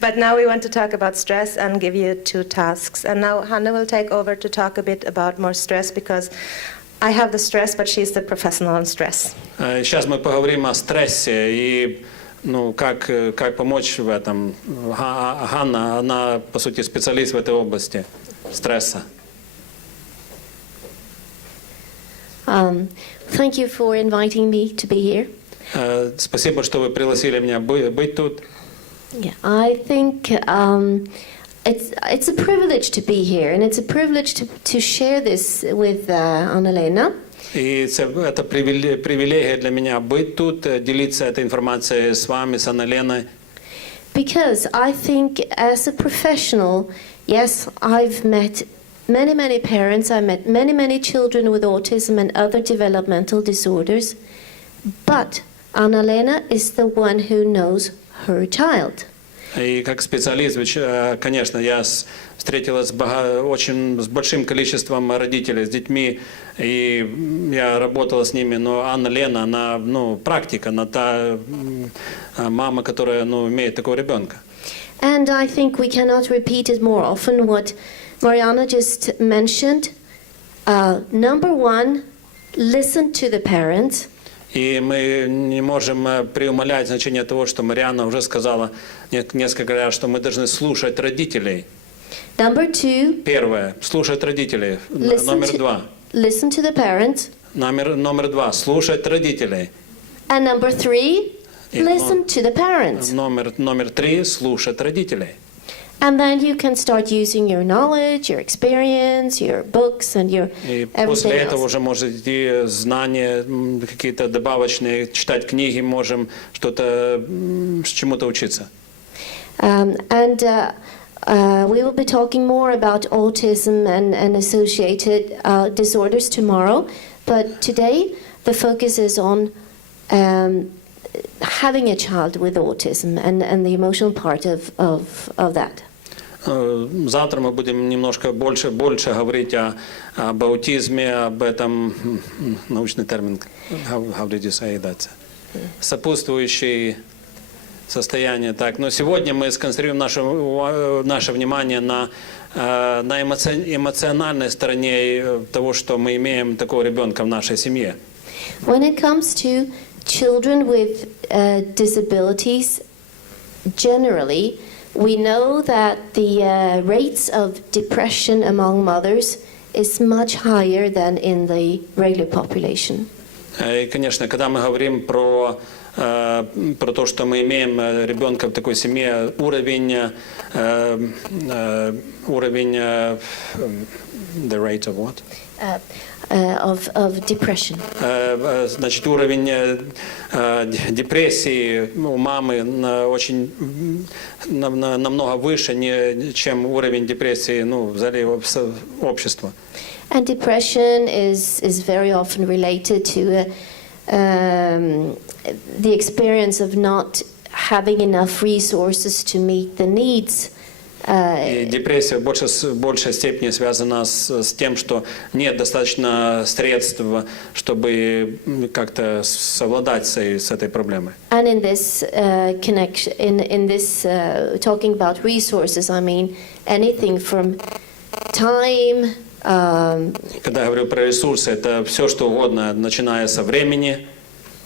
But now we want to talk about stress and give you 2 tasks. And now Hanna will take over to talk a bit about more stress, because I have the stress, but she's the professional on stress. Сейчас мы поговорим о стрессе и как помочь в этом. Ханна, она, по сути, специалист в этой области стресса. Thank you for inviting me to be here. Спасибо, что вы пригласили меня быть тут. Yeah, I think it's a privilege to be here, and it's a privilege to share this with Anna-Lena. И это привилегия для меня быть тут, делиться этой информацией с вами, с Анной-Леной. Because I think as a professional, yes, I've met many parents, I met many children with autism and other developmental disorders, but Anna-Lena is the one who knows her child. И как специалист, конечно, я встретилась с большим количеством родителей, с детьми, и я работала с ними, но Анна-Лена, она, практика, она та мама, которая, имеет такого ребенка. And I think we cannot repeat it more often what Mariana just mentioned. Number 1, listen to the parents. И мы не можем преумалять значение того, что Марианна уже сказала несколько раз, что мы должны слушать родителей. Number 2. Первое. Слушать родителей. Номер 2. Listen to the parents. Номер 2. Слушать родителей. And number 3. Listen to the parents. Номер 3. Слушать родителей. And then you can start using your knowledge, your experience, your books, and your И everything после else. этого уже можете знания какие-то добавочные, читать книги, можем что-то чему-то учиться. And we will be talking more about autism and associated disorders tomorrow. But today, the focus is on having a child with autism and the emotional part of that. Завтра мы будем немножко больше говорить об аутизме, об этом научный термин. How did you say that? Сопутствующие состояния. Так, но сегодня мы сконцентрируем наше внимание на эмоциональной стороне того, что мы имеем такого ребенка в нашей семье. When it comes to children with disabilities, generally, we know that the rates of depression among mothers is much higher than in the regular population. И, конечно, когда мы говорим про то, что мы имеем ребенка в такой семье, уровень the rate of what? Of depression. Значит, уровень депрессии у мамы очень намного выше, чем уровень депрессии, в обществе. And depression is very often related to the experience of not having enough resources to meet the needs. И депрессия в большей степени связана с тем, что нет достаточно средств, чтобы как-то совладать с этой проблемой. And in this connection, in this talking about resources, I mean anything from time. Когда я говорю про ресурсы, это все что угодно, начиная со времени,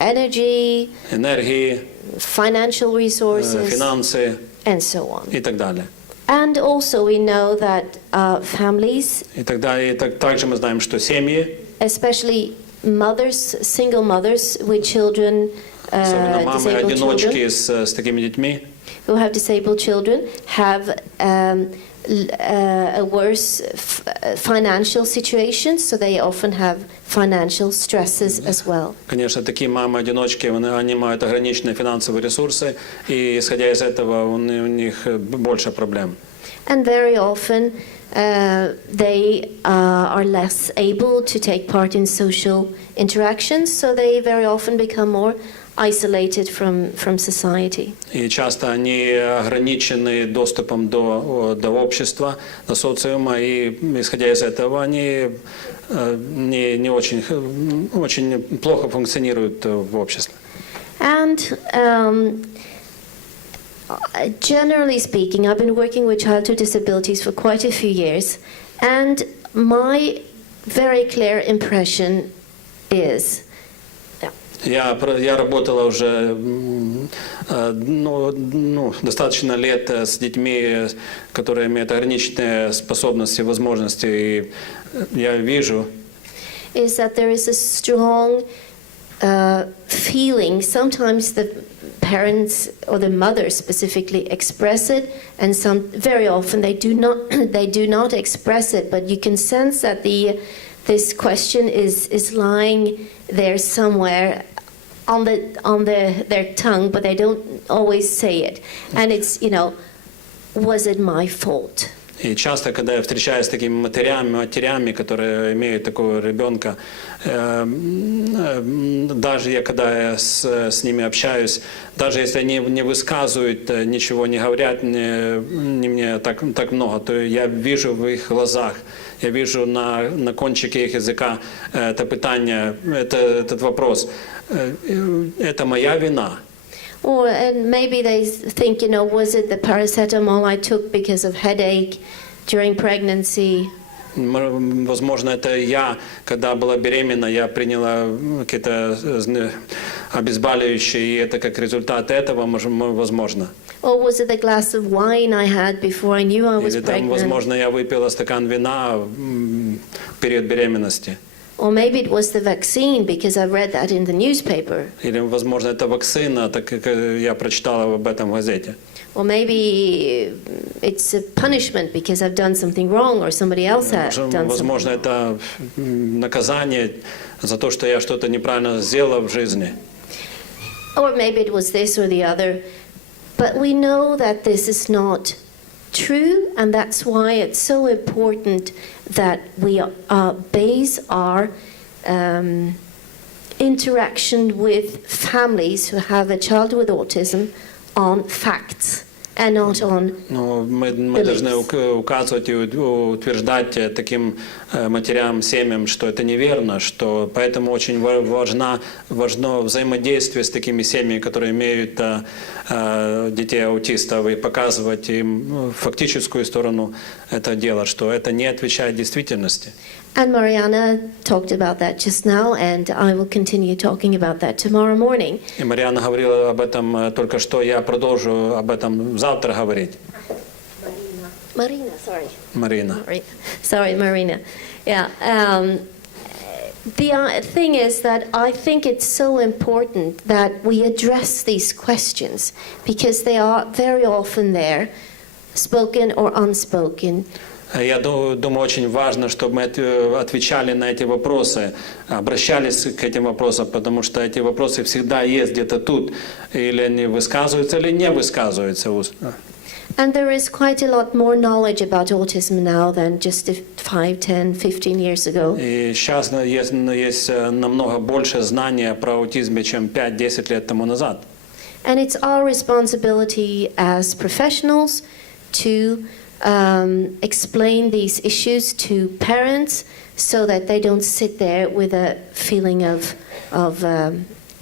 energy, энергии, financial resources, финансы and so on. И так далее. And also we know that families, И также мы знаем, что семьи, especially mothers, single mothers with children, особенно мамы disabled одиночки children, с такими детьми, who have disabled children, have a worse financial situation, so they often have financial stresses as well. Конечно, такие мамы-одиночки, они имеют ограниченные финансовые ресурсы, и исходя из этого у них больше проблем. And very often they are less able to take part in social interactions, so they very often become more isolated from society. И часто они ограничены доступом до общества, до социума, и исходя из этого они не очень плохо функционируют в обществе. And Generally speaking, I've been working with childhood with disabilities for quite a few years, and my very clear impression is. Я работала уже достаточно лет с детьми, которые имеют ограниченные способности, возможности, и я вижу. Is that there is a strong feeling. Sometimes the parents or the mothers specifically express it, and very often they do not express it. But you can sense that this question is lying there somewhere on their tongue, but they don't always say it. And it's, was it my fault? И часто, когда я встречаюсь с такими матерями, которые имеют такого ребенка, даже когда я с ними общаюсь, даже если они не высказывают, ничего не говорят не мне так много, то я вижу в их глазах, я вижу на кончике их языка это питание, этот вопрос. Это моя вина. Or and maybe they think, was it the paracetamol I took because of headache during pregnancy? Возможно, это я, когда была беременна, я приняла какие-то обезболивающие, и это как результат этого, возможно. Or was it the glass of wine I had before I knew I was Или там, pregnant? возможно, я выпила стакан вина в период беременности. Or maybe it was the vaccine because I read that in the newspaper. Или, возможно, это вакцина, так как я прочитала об этом в газете. Or maybe it's a punishment because I've done something wrong or somebody else has done Возможно, something wrong. это наказание за то, что я что-то неправильно сделала в жизни. Or maybe it was this or the other. But we know that this is not true, and that's why it's so important that we base our interaction with families who have a child with autism on facts and not on мы должны указывать и утверждать таким матерям, семьям, что это неверно, что поэтому очень важно взаимодействие с такими семьями, которые имеют детей аутистов, и показывать им фактическую сторону этого дела, что это не отвечает действительности. And Mariana talked about that just now, and I will continue talking about that tomorrow morning. И Марианна говорила об этом только что, я продолжу об этом завтра говорить. Marina, sorry. Марина. Sorry, Marina. Yeah. The thing is that I think it's so important that we address these questions because they are very often there, spoken or unspoken. Я думаю, очень важно, чтобы мы отвечали на эти вопросы, обращались к этим вопросам, потому что эти вопросы всегда есть где-то тут, или они высказываются, или не высказываются. And there is quite a lot more knowledge about autism now than just 5, 10, 15 years ago. И сейчас есть намного больше знания про аутизм, чем 5-10 лет тому назад. And it's our responsibility as professionals to explain these issues to parents so that they don't sit there with a feeling of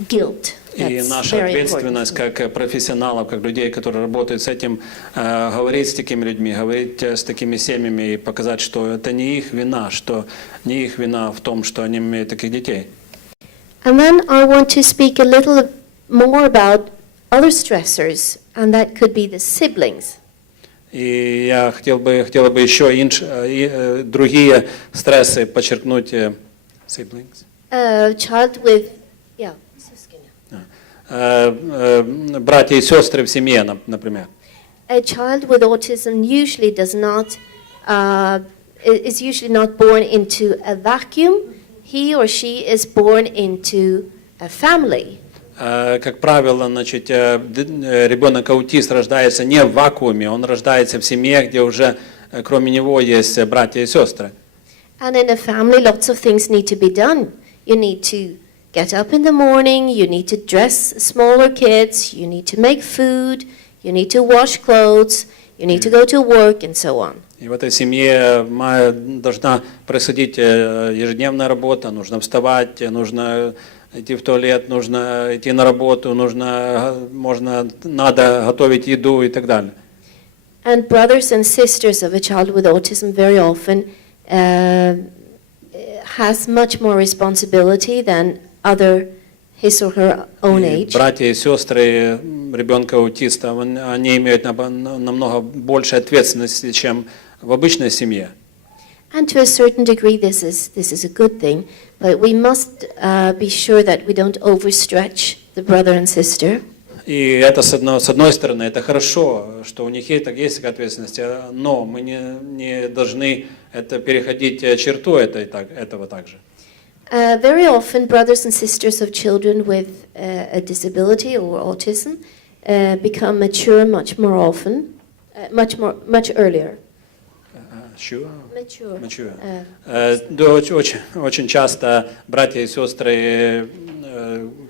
guilt. И наша ответственность как профессионалов, как людей, которые работают с этим, говорить с такими людьми, говорить с такими семьями и показать, что это не их вина, что не их вина в том, что они имеют таких детей. And then I want to speak a little more about other stressors, and that could be the siblings. И я хотела бы еще другие стрессы подчеркнуть. Siblings. Child with, Братья и сестры в семье, например. A child with autism usually is usually not born into a vacuum. He or she is born into a family. Как правило, значит, ребенок-аутист рождается не в вакууме, он рождается в семье, где уже кроме него есть братья и сестры. And in a family, lots of things need to be done. You need to get up in the morning, you need to dress smaller kids, you need to make food, you need to wash clothes, you need to go to work, and so on. И в этой семье должна происходить ежедневная работа, нужно вставать, нужно идти в туалет, нужно идти на работу, надо готовить еду и так далее. And brothers and sisters of a child with autism very often has much more responsibility than other his or her own И age. братья и сестры ребенка аутиста, они имеют намного больше ответственности, чем в обычной семье. And to a certain degree, this is a good thing, but we must be sure that we don't overstretch the brother and sister. И это, с одной стороны, это хорошо, что у них есть такая ответственность, но мы не должны переходить черту этого также. Very often, brothers and sisters of children with a disability or autism become mature much more often, much earlier. Mature. Mature. Очень часто братья и сестры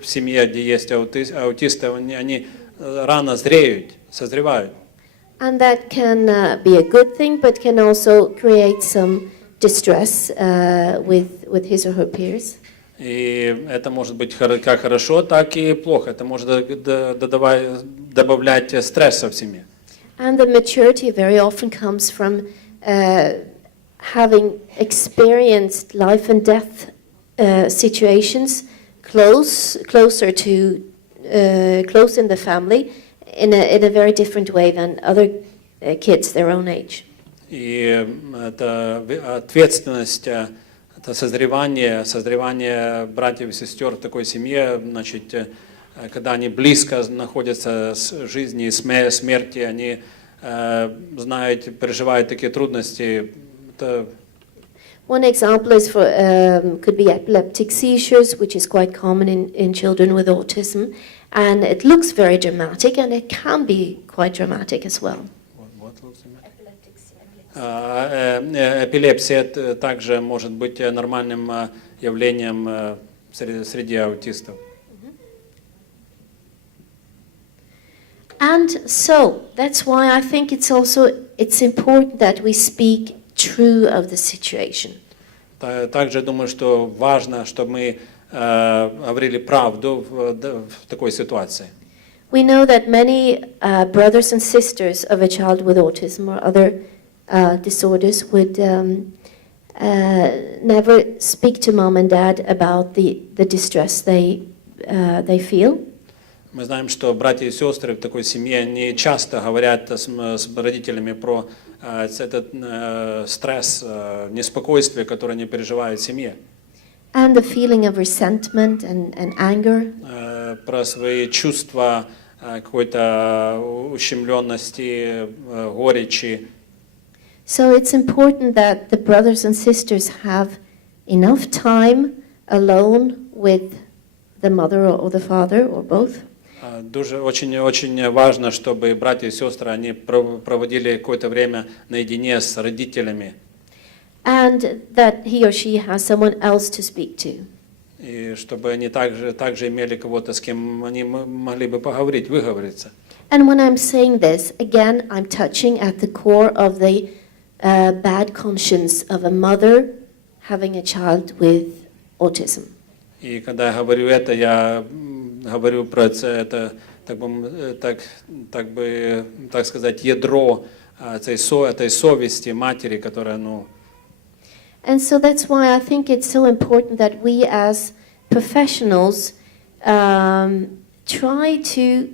в семье, где есть аутисты, они рано созревают. And that can be a good thing, but can also create some distress with his or her peers. И это может быть как хорошо, так и плохо. Это может добавлять стресса в семье. And the maturity very often comes from having experienced life and death situations close in the family in a very different way than other kids their own age. И это ответственность, это созревание братьев и сестер в такой семье, значит, когда они близко находятся с жизни и смерти, они знают, переживают такие трудности. One example is could be epileptic seizures, which is quite common in children with autism, and it looks very dramatic, and it can be quite dramatic as well. Эпилепсия также может быть нормальным явлением среди аутистов. And so that's why I think it's important that we speak true of the situation. Также думаю, что важно, чтобы мы говорили правду в такой ситуации. We know that many brothers and sisters of a child with autism or other disorders would never speak to mom and dad about the distress they feel. Мы знаем, что братья и сестры в такой семье не часто говорят с родителями про этот стресс, неспокойствие, которое они переживают в семье. And the feeling of resentment and anger. Про свои чувства какой-то ущемленности, горечи. So it's important that the brothers and sisters have enough time alone with the mother or the father or both. Очень важно, чтобы братья и сестры они проводили какое-то время наедине с родителями. And that he or she has someone else to speak to. И чтобы они также имели кого-то, с кем они могли бы поговорить, выговориться. And when I'm saying this, again, I'm touching at the core of the bad conscience of a mother having a child with autism. И когда я говорю это, я говорю про это, так сказать, ядро этой совести матери, которая, And so that's why I think it's so important that we as professionals try to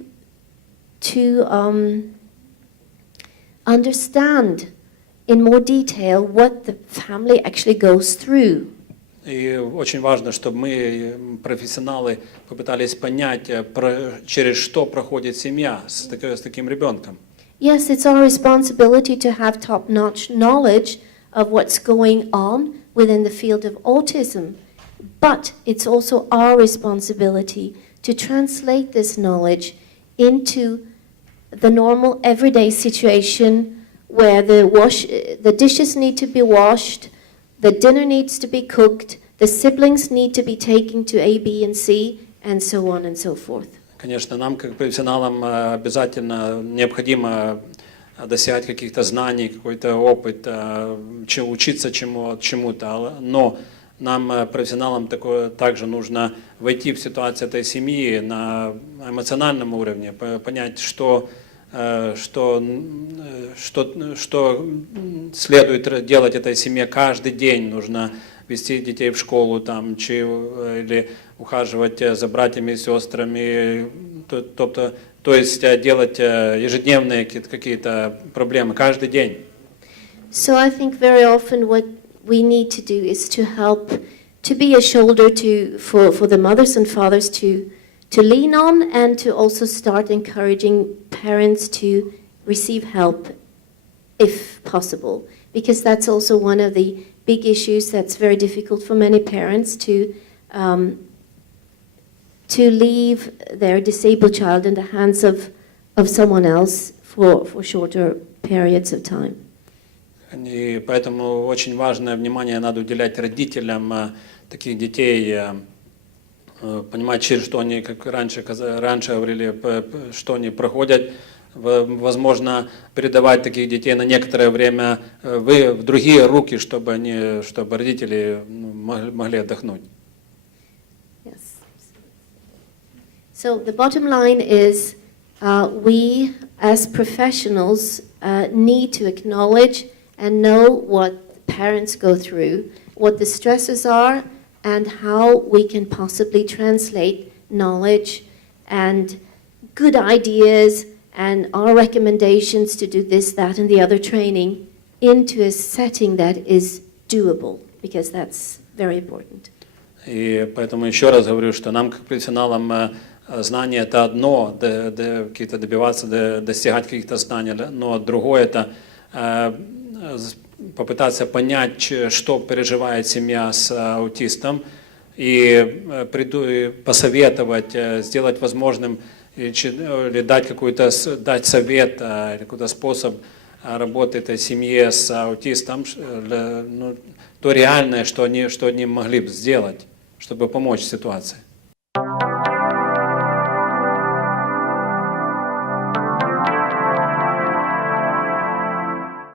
understand in more detail what the family actually goes through. И очень важно, чтобы мы, профессионалы, попытались понять, через что проходит семья с таким ребенком. Yes, it's our responsibility to have top-notch knowledge of what's going on within the field of autism, but it's also our responsibility to translate this knowledge into the normal everyday situation where the dishes need to be washed, the dinner needs to be cooked, the siblings need to be taken to A, B, and C, and so on and so forth. Конечно, нам, как профессионалам, обязательно необходимо достигать каких-то знаний, какой-то опыт, учиться чему-то, но нам, профессионалам, также нужно войти в ситуацию этой семьи на эмоциональном уровне, понять, что следует делать этой семье каждый день. Нужно вести детей в школу там, или ухаживать за братьями и сестрами, то есть делать ежедневные какие-то проблемы каждый день. So I think very often what we need to do is to help, to be a shoulder for the mothers and fathers to lean on, and to also start encouraging parents to receive help if possible. Because that's also one of the big issues that's very difficult for many parents to leave their disabled child in the hands of someone else for shorter periods of time. И поэтому очень важное внимание надо уделять родителям таких детей, понимать, через что они, как раньше говорили, что они проходят, возможно, передавать таких детей на некоторое время в другие руки, чтобы родители могли отдохнуть. Yes. So the bottom line is we as professionals need to acknowledge and know what parents go through, what the stresses are, and how we can possibly translate knowledge and good ideas and our recommendations to do this, that, and the other training into a setting that is doable, because that's very important. И поэтому еще раз говорю, что нам, как профессионалам, знание – это одно, какие-то добиваться, достигать каких-то знаний, но другое – это попытаться понять, что переживает семья с аутистом, и посоветовать, сделать возможным, или дать совет, или какой-то способ работы этой семье с аутистом, то реальное, что они могли бы сделать, чтобы помочь ситуации.